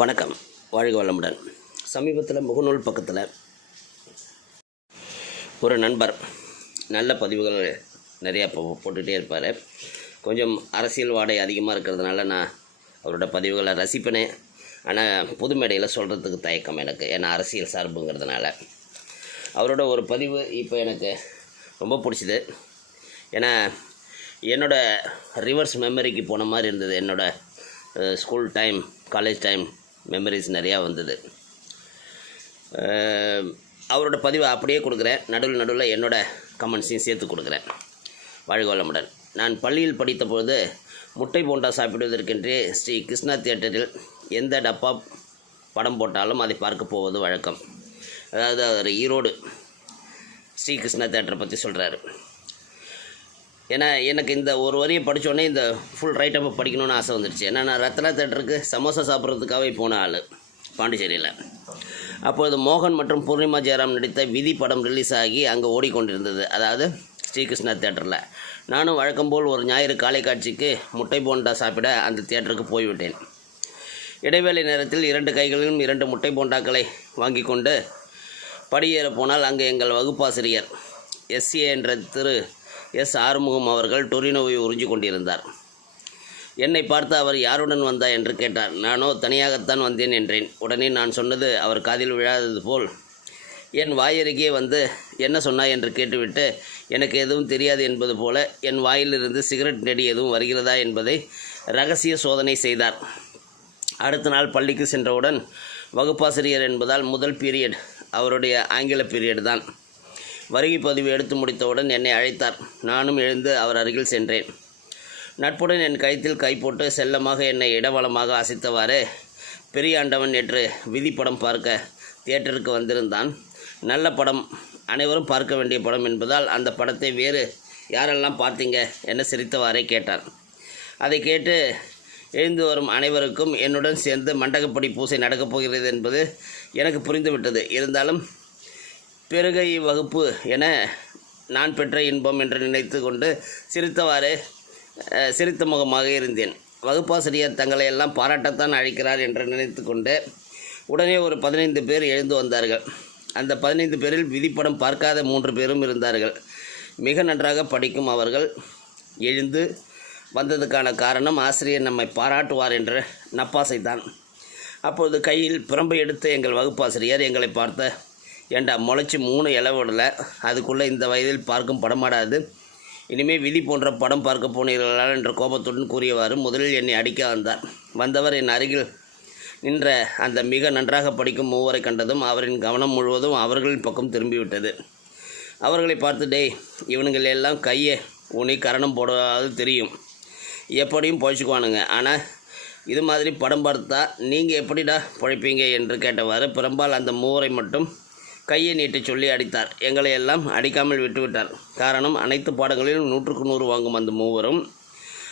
வணக்கம். வாழ்க வளமுடன். சமீபத்தில் முகநூல் பக்கத்தில் ஒரு நண்பர் நல்ல பதிவுகள் நிறையா போட்டுகிட்டே இருப்பார். கொஞ்சம் அரசியல் வாடகை அதிகமாக இருக்கிறதுனால நான் அவரோட பதிவுகளை ரசிப்பேனே. ஆனால் புது மேடையில் சொல்கிறதுக்கு தயக்கம் எனக்கு. ஏன்னா அரசியல் சார்புங்கிறதுனால. அவரோட ஒரு பதிவு இப்போ எனக்கு ரொம்ப பிடிச்சிது. ஏன்னா என்னோடய ரிவர்ஸ் மெமரிக்கு போன மாதிரி இருந்தது. என்னோடய school time college time memories நிறையா வந்தது. அவரோட பதிவை அப்படியே கொடுக்குறேன். நடுவில் நடுவில் என்னோட கமெண்ட்ஸையும் சேர்த்து கொடுக்குறேன். வாழ்க வளமுடன் நான் பள்ளியில் படித்தபோது முட்டை போண்டா சாப்பிடுவதற்கென்றே ஸ்ரீ கிருஷ்ணா தியேட்டரில் எந்த டப்பா படம் போட்டாலும் அதை பார்க்க போவது வழக்கம். அதாவது அவர் ஈரோடு ஸ்ரீ கிருஷ்ணா தேட்டரை பற்றி சொல்கிறாரு ஏன்னா எனக்கு இந்த ஒரு வரியை படித்தோடனே இந்த ஃபுல் ரைட்டப்பை படிக்கணும்னு ஆசை வந்துடுச்சு ஏன்னா நான் ரத்னா தேட்டருக்கு சமோசா சாப்பிட்றதுக்காகவே போன ஆள் பாண்டிச்சேரியில். அப்பொழுது மோகன் மற்றும் பூர்ணிமா ஜெயராம் நடித்த விதி படம் ரிலீஸ் ஆகி அங்கே ஓடிக்கொண்டிருந்தது. அதாவது ஸ்ரீகிருஷ்ணா தேட்டரில். நானும் வழக்கம் போல் ஒரு ஞாயிறு காலை காட்சிக்கு முட்டை போண்டா சாப்பிட அந்த தேட்டருக்கு போய்விட்டேன். இடைவேளை நேரத்தில் இரண்டு கைகளிலும் இரண்டு முட்டை போண்டாக்களை வாங்கி கொண்டு படியேற போனால் அங்கே எங்கள் வகுப்பாசிரியர் எஸ்ஏ என்ற திரு எஸ் ஆறுமுகம் அவர்கள் டொரினோவை உறிஞ்சு கொண்டிருந்தார். என்னை பார்த்து அவர் யாருடன் வந்தா என்று கேட்டார். நானோ தனியாகத்தான் வந்தேன் என்றேன். உடனே நான் சொன்னது அவர் காதில் விழாதது போல் என் வாயருகே வந்து என்ன சொன்னாய் என்று கேட்டுவிட்டு எனக்கு எதுவும் தெரியாது என்பது போல என் வாயிலிருந்து சிகரெட் நெடி எதுவும் வருகிறதா? என்பதை ரகசிய சோதனை செய்தார். அடுத்த நாள் பள்ளிக்கு சென்றவுடன் வகுப்பாசிரியர் என்பதால் முதல் பீரியட் அவருடைய ஆங்கில பீரியட் தான். வருகை பதிவு எடுத்து முடித்தவுடன் என்னை அழைத்தார். நானும் எழுந்து அவர் அருகில் சென்றேன். நட்புடன் என் கழுத்தில் கை போட்டு செல்லமாக என்னை இடவளமாக அசைத்தவாறு பெரியாண்டவன் நேற்று விதி படம் பார்க்க தியேட்டருக்கு வந்திருந்தான். நல்ல படம். அனைவரும் பார்க்க வேண்டிய படம் என்பதால் அந்த படத்தை வேறு யாரெல்லாம் பார்த்தீங்க? என சிரித்தவாறே கேட்டார். அதை கேட்டு எழுந்து வரும் அனைவருக்கும் என்னுடன் சேர்ந்து மண்டகப்படி பூசை நடக்கப் போகிறது என்பது எனக்கு புரிந்துவிட்டது. இருந்தாலும் பெருகை வகுப்பு என நான் பெற்ற இன்பம் என்று நினைத்து கொண்டு சிரித்தவாறு சிரித்த முகமாக இருந்தேன். வகுப்பாசிரியர் தங்களை எல்லாம் பாராட்டத்தான் அழைக்கிறார் என்று நினைத்து கொண்டு உடனே ஒரு பதினைந்து பேர் எழுந்து வந்தார்கள். அந்த பதினைந்து பேரில் விதிப்படம் பார்க்காத மூன்று பேரும் இருந்தார்கள். மிக நன்றாக படிக்கும் அவர்கள் எழுந்து வந்ததுக்கான காரணம் ஆசிரியர் நம்மை பாராட்டுவார் என்ற நப்பாசை தான் அப்பொழுது கையில் பிரம்பை எடுத்து எங்கள் வகுப்பாசிரியர் எங்களை பார்த்த ஏண்டா முளைச்சி மூணு இலவிடல அதுக்குள்ளே இந்த வயதில் பார்க்கும் படமாடாது இனிமேல் விதி போன்ற படம் பார்க்க போனீர்களால் என்ற கோபத்துடன் கூறியவாறு முதலில் என்னை அடிக்க வந்தார் வந்தவர் என் அருகில் நின்ற அந்த மிக நன்றாக படிக்கும் மூவரை கண்டதும் அவரின் கவனம் முழுவதும் அவர்களின் பக்கம் திரும்பிவிட்டது. அவர்களை பார்த்து டேய் இவனுங்கள் எல்லாம் கையை ஊனி கரணம் போடாது தெரியும். எப்படியும் பொழைச்சிக்குவானுங்க. ஆனால் இது மாதிரி படம் பார்த்தா நீங்கள் எப்படிடா பழைப்பீங்க? என்று கேட்டவாறு பெரும்பால் அந்த மூவரை மட்டும் கையை நீட்டி சொல்லி அடித்தார். எங்களை எல்லாம் அடிக்காமல் விட்டுவிட்டார். காரணம் அனைத்து பாடங்களிலும் நூற்றுக்கு நூறு வாங்கும் அந்த மூவரும்.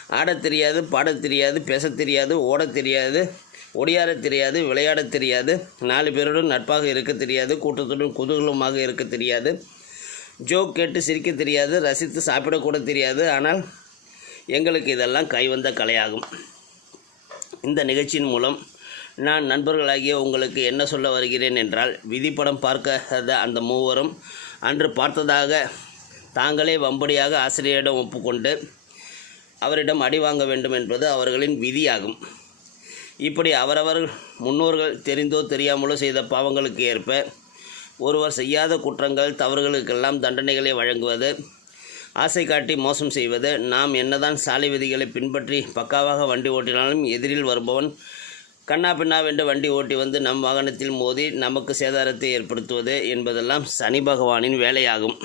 ஆடத் தெரியாது பாடத் தெரியாது பேசத் தெரியாது ஓடத் தெரியாது ஒடியாரத் தெரியாது விளையாடத் தெரியாது நாலு பேருடன் நட்பாக இருக்க தெரியாது கூட்டத்துடன் குதூகலமாக இருக்க தெரியாது ஜோக் கேட்டு சிரிக்க தெரியாது ரசித்து சாப்பிடக்கூட தெரியாது. ஆனால் எங்களுக்கு இதெல்லாம் கைவந்த கலையாகும். இந்த நிகழ்ச்சியின் மூலம் நான் நண்பர்களாகிய உங்களுக்கு என்ன சொல்ல வருகிறேன் என்றால் விதிப்படம் பார்க்காத அந்த மூவரும் அன்று பார்த்ததாக தாங்களே வம்படியாக ஆசிரியரிடம் ஒப்புக்கொண்டு அவரிடம் அடி வாங்க வேண்டும் என்பது அவர்களின் விதியாகும். இப்படி அவரவர் முன்னோர்கள் தெரிந்தோ தெரியாமலோ செய்த பாவங்களுக்கு ஏற்ப ஒருவர் செய்யாத குற்றங்கள் தவறுகளுக்கெல்லாம் தண்டனைகளை வழங்குவது ஆசை காட்டி மோசம் செய்வது நாம் என்னதான் சாலை விதிகளை பின்பற்றி பக்காவாக வண்டி ஓட்டினாலும் எதிரில் வருபவன் கண்ணா பின்னாவென்று வண்டி ஓட்டி வந்து நம் வாகனத்தில் மோதி நமக்கு சேதாரத்தை ஏற்படுத்துவது என்பதெல்லாம் சனி பகவானின் வேலையாகும்.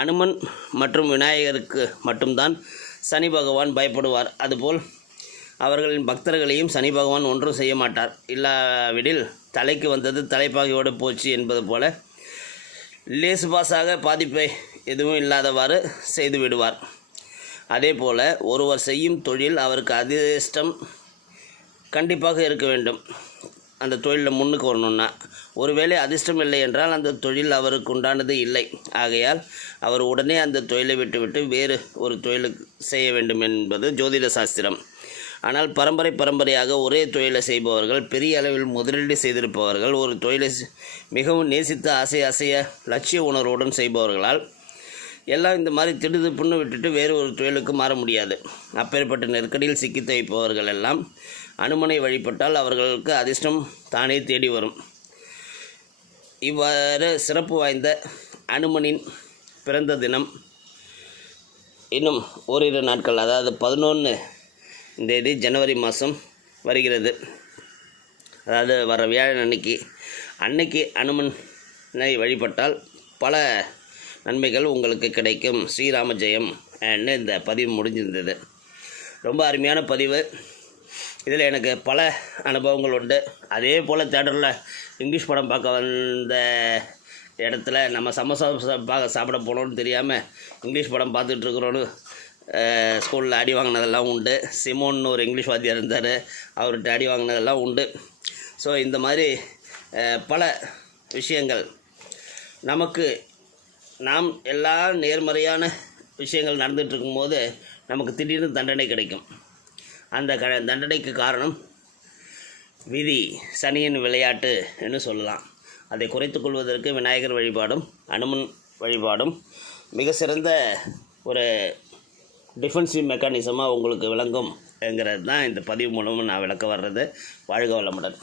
அனுமன் மற்றும் விநாயகருக்கு மட்டும்தான் சனி பகவான் பயப்படுவார். அதுபோல் அவர்களின் பக்தர்களையும் சனி பகவான் ஒன்றும் செய்ய மாட்டார். இல்லாவிடில் தலைக்கு வந்தது தலைப்பாகையோடு போச்சு என்பது போல லேசு பாஸாக பாதிப்பை எதுவும் இல்லாதவாறு செய்து விடுவார். அதே போல் ஒருவர் செய்யும் தொழில் அவருக்கு அதிர்ஷ்டம் கண்டிப்பாக இருக்க வேண்டும். அந்த தொழிலில் முன்னுக்கு வரணும்னா ஒருவேளை அதிர்ஷ்டம் இல்லை என்றால் அந்த தொழில் அவருக்கு உண்டானது இல்லை. ஆகையால் அவர் உடனே அந்த தொழிலை விட்டுவிட்டு வேறு ஒரு தொழிலுக்கு செய்ய வேண்டும் என்பது ஜோதிட சாஸ்திரம். ஆனால் பரம்பரை பரம்பரையாக ஒரே தொழிலை செய்பவர்கள் பெரிய அளவில் முதலீடு செய்திருப்பவர்கள் ஒரு தொழிலை மிகவும் நேசித்து ஆசை ஆசைய லட்சிய உணர்வுடன் செய்பவர்களால் எல்லாம் இந்த மாதிரி திடுது புண்ணு விட்டுட்டு வேறு ஒரு தொழிலுக்கு மாற முடியாது. அப்பேற்பட்ட நெருக்கடியில் சிக்கி தவிப்பவர்கள் எல்லாம் அனுமனை வழிபட்டால் அவர்களுக்கு அதிர்ஷ்டம் தானே தேடி வரும். இவ்வாறு சிறப்பு வாய்ந்த அனுமனின் பிறந்த தினம் இன்னும் ஓரிரு நாட்கள் அதாவது பதினொன்று தேதி ஜனவரி மாதம் வருகிறது. அதாவது வர வியாழன் அன்னைக்கு அன்னைக்கு அனுமனை வழிபட்டால் பல நன்மைகள் உங்களுக்கு கிடைக்கும். ஸ்ரீராம ஜெயம் இந்த பதிவு முடிஞ்சிருந்தது. ரொம்ப அருமையான பதிவு. இதில் எனக்கு பல அனுபவங்கள் உண்டு. அதே போல் தேட்டரில் இங்கிலீஷ் படம் பார்க்க வந்த இடத்துல நம்ம சமோசா பார்க்க சாப்பிட போனோம்னு தெரியாமல் இங்கிலீஷ் படம் பார்த்துட்ருக்குறோன்னு ஸ்கூலில் அடி வாங்கினதெல்லாம் உண்டு. சிமோன்னு ஒரு இங்கிலீஷ் வாத்தியார் இருந்தார். அவர்கிட்ட அடி வாங்கினதெல்லாம் உண்டு. ஸோ இந்த மாதிரி பல விஷயங்கள் நமக்கு நாம் எல்லா நேர்மறையான விஷயங்கள் நடந்துட்டு இருக்கும்போது நமக்கு திடீர்னு தண்டனை கிடைக்கும். அந்த க தண்டனைக்கு காரணம் விதி சனியின் விளையாட்டு என்று சொல்லலாம். அதை குறைத்துக்கொள்வதற்கு விநாயகர் வழிபாடும் அனுமன் வழிபாடும் மிக சிறந்த ஒரு டிஃபென்சிவ் மெக்கானிசமாக உங்களுக்கு விளங்கும் என்கிறது தான் இந்த பதிவு மூலமும் நான் விளக்க வர்றது. வாழ்க வளமுடன்.